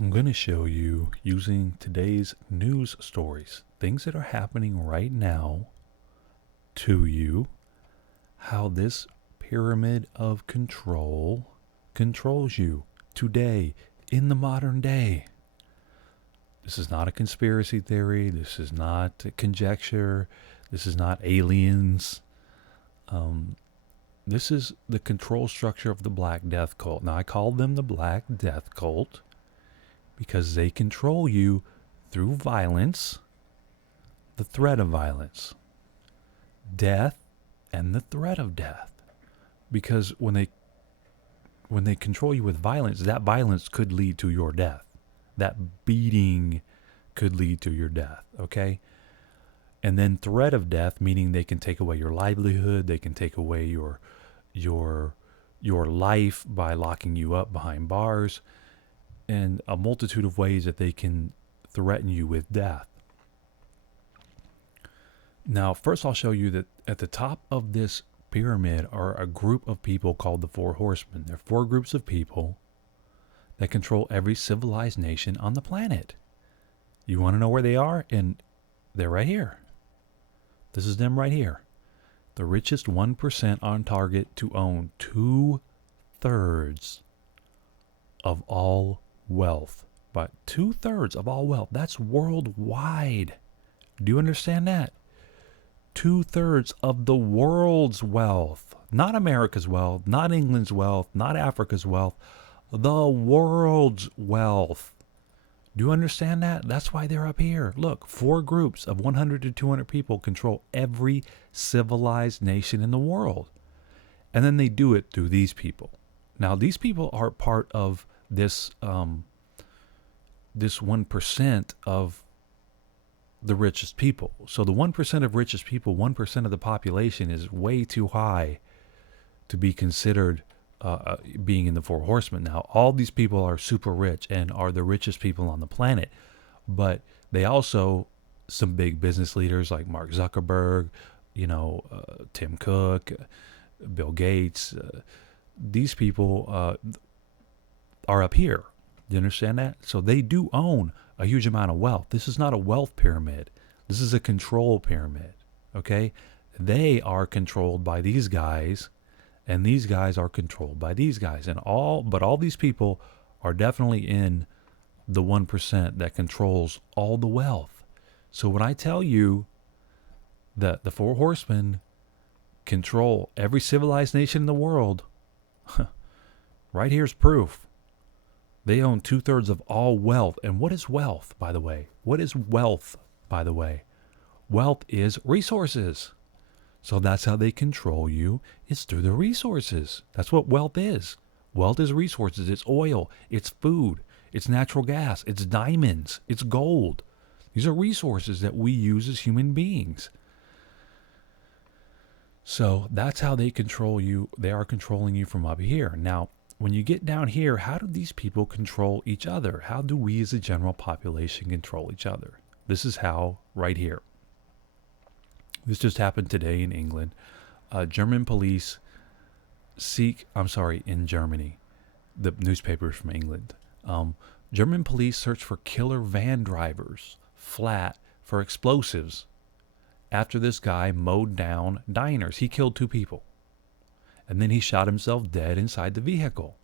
I'm going to show you using today's news stories, things that are happening right now to you, how this pyramid of control controls you today in the modern day. This is not a conspiracy theory. This is not a conjecture. This is not aliens. This is the control structure of the Black Death Cult. Now, I call them the Black Death Cult because they control you through violence, the threat of violence, death, and the threat of death. Because when they control you with violence, that violence could lead to your death. That beating could lead to your death, okay? And then threat of death, meaning they can take away your livelihood, they can take away your life by locking you up behind bars, and a multitude of ways that they can threaten you with death. Now, first I'll show you that at the top of this pyramid are a group of people called the Four Horsemen. They're four groups of people that control every civilized nation on the planet. You want to know where they are? And they're right here. This is them right here. The richest 1% on target to own 2/3 of all wealth. But 2/3 of all wealth, that's worldwide. Do you understand that? 2/3 of the world's wealth. Not America's wealth, not England's wealth, not Africa's wealth. The world's wealth. Do you understand that? That's why they're up here. Look, four groups of 100 to 200 people control every civilized nation in the world. And then they do it through these people. Now, these people are part of this 1% of the richest people. So the 1% of richest people, 1% of the population is way too high to be considered being in the Four Horsemen. Now, all these people are super rich and are the richest people on the planet, but they also, some big business leaders like Mark Zuckerberg, Tim Cook, Bill Gates, these people are up here. You understand that? So they do own a huge amount of wealth. This is not a wealth pyramid. This is a control pyramid, okay? They are controlled by these guys, and these guys are controlled by these guys. But all these people are definitely in the 1% that controls all the wealth. So when I tell you that the Four Horsemen control every civilized nation in the world, right here's proof. They own 2/3 of all wealth. And what is wealth, by the way? What is wealth, by the way? Wealth is resources. So that's how they control you. It's through the resources. That's what wealth is. Wealth is resources. It's oil. It's food. It's natural gas. It's diamonds. It's gold. These are resources that we use as human beings. So that's how they control you. They are controlling you from up here. Now, when you get down here, how do these people control each other? How do we as a general population control each other? This is how, right here. This just happened today in England. German police in Germany, the newspapers from England. German police search for killer van drivers flat for explosives after this guy mowed down diners. He killed 2 people. And then he shot himself dead inside the vehicle.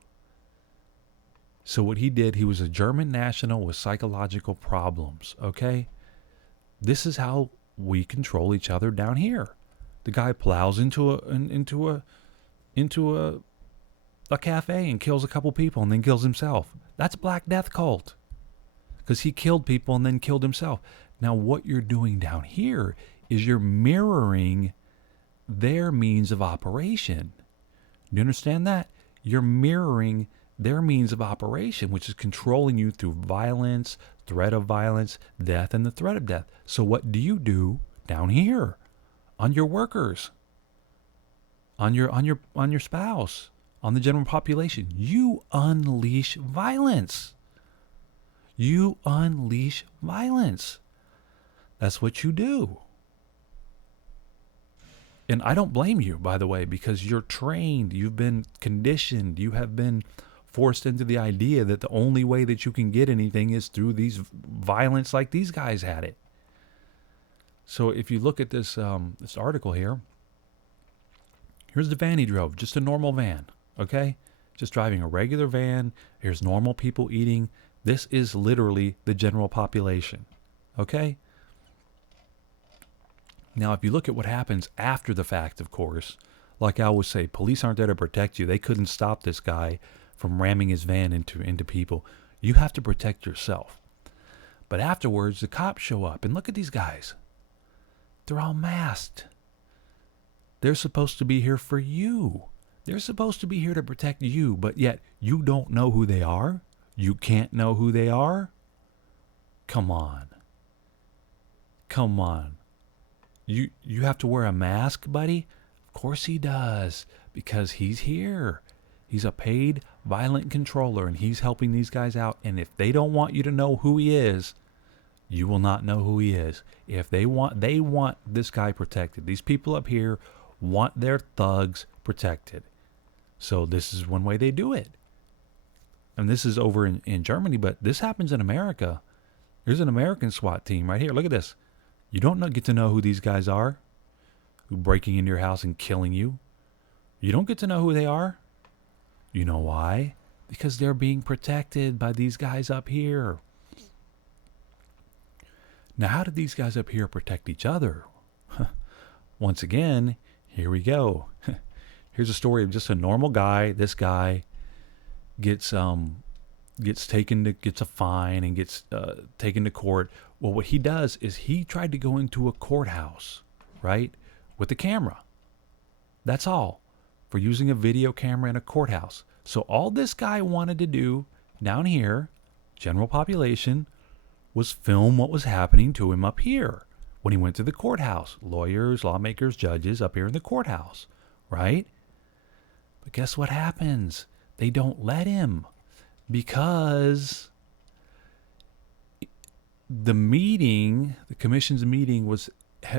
So what he did, he was a German national with psychological problems, okay? This is how we control each other down here. The guy plows into a cafe and kills a couple people and then kills himself. That's Black Death Cult. Because he killed people and then killed himself. Now what you're doing down here is you're mirroring their means of operation. Do you understand that? You're mirroring their means of operation, which is controlling you through violence, threat of violence, death, and the threat of death. So what do you do down here on your workers, on your spouse, on the general population? You unleash violence. You unleash violence. That's what you do. And I don't blame you, by the way, because you're trained, you've been conditioned, you have been forced into the idea that the only way that you can get anything is through these violence like these guys had it. So if you look at this this article here, here's the van he drove, just a normal van, okay? Just driving a regular van. Here's normal people eating. This is literally the general population, okay? Now, if you look at what happens after the fact, of course, like I always say, police aren't there to protect you. They couldn't stop this guy from ramming his van into people. You have to protect yourself. But afterwards, the cops show up, and look at these guys. They're all masked. They're supposed to be here for you. They're supposed to be here to protect you, but yet you don't know who they are? You can't know who they are? Come on. Come on. You have to wear a mask, buddy? Of course he does, because he's here. He's a paid violent controller, and he's helping these guys out. And if they don't want you to know who he is, you will not know who he is. If they want this guy protected. These people up here want their thugs protected. So this is one way they do it. And this is over in Germany, but this happens in America. There's an American SWAT team right here. Look at this. You don't get to know who these guys are, who breaking into your house and killing you. You don't get to know who they are. You know why? Because they're being protected by these guys up here. Now, how did these guys up here protect each other? Once again, here we go. Here's a story of just a normal guy. This guy gets a fine and gets taken to court. Well, what he does is he tried to go into a courthouse, right, with a camera. That's all, for using a video camera in a courthouse. So all this guy wanted to do down here, general population, was film what was happening to him up here when he went to the courthouse. Lawyers, lawmakers, judges up here in the courthouse, right? But guess what happens? They don't let him, because the commission's meeting was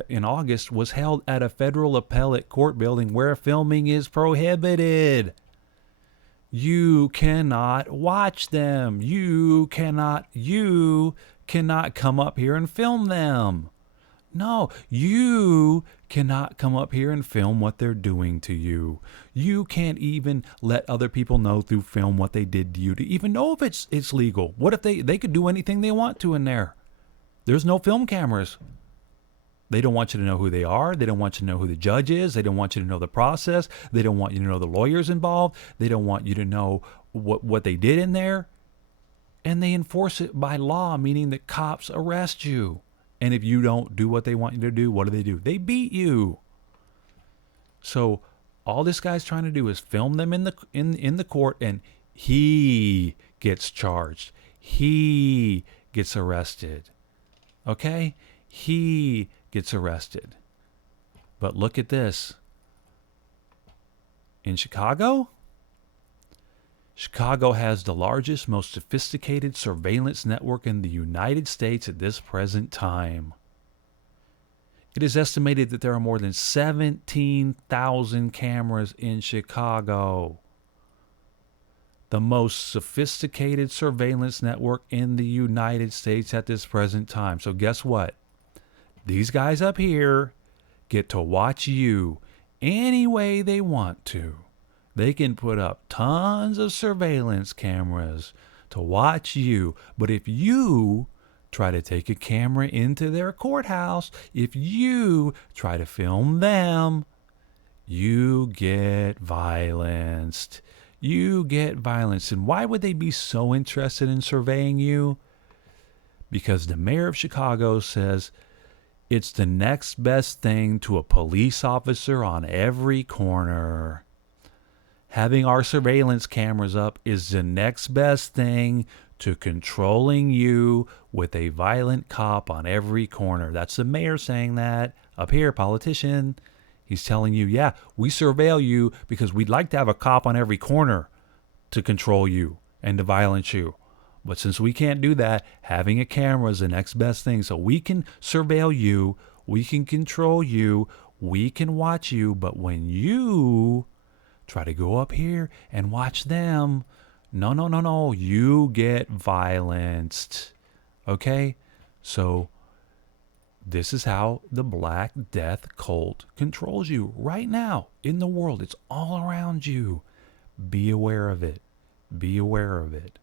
in August, was held at a federal appellate court building where filming is prohibited. You cannot watch them. You cannot come up here and film them. No, you cannot come up here and film what they're doing to you. You can't even let other people know through film what they did to you to even know if it's legal. What if they could do anything they want to in there? There's no film cameras. They don't want you to know who they are. They don't want you to know who the judge is. They don't want you to know the process. They don't want you to know the lawyers involved. They don't want you to know what they did in there. And they enforce it by law, meaning that cops arrest you. And if you don't do what they want you to do, what do? They beat you. So all this guy's trying to do is film them in the court, and he gets charged. He gets arrested. Okay? He gets arrested. But look at this. In Chicago has the largest, most sophisticated surveillance network in the United States at this present time. It is estimated that there are more than 17,000 cameras in Chicago. The most sophisticated surveillance network in the United States at this present time. So guess what? These guys up here get to watch you any way they want to. They can put up tons of surveillance cameras to watch you. But if you try to take a camera into their courthouse, if you try to film them, you get violenced. You get violence. And why would they be so interested in surveying you? Because the mayor of Chicago says it's the next best thing to a police officer on every corner. Having our surveillance cameras up is the next best thing to controlling you with a violent cop on every corner. That's the mayor saying that. Up here, politician. He's telling you, yeah, we surveil you because we'd like to have a cop on every corner to control you and to violence you. But since we can't do that, having a camera is the next best thing. So we can surveil you, we can control you, we can watch you. But when you try to go up here and watch them, No, no, no, no. You get violenced. Okay? So this is how the Black Death cult controls you right now in the world. It's all around you. Be aware of it. Be aware of it.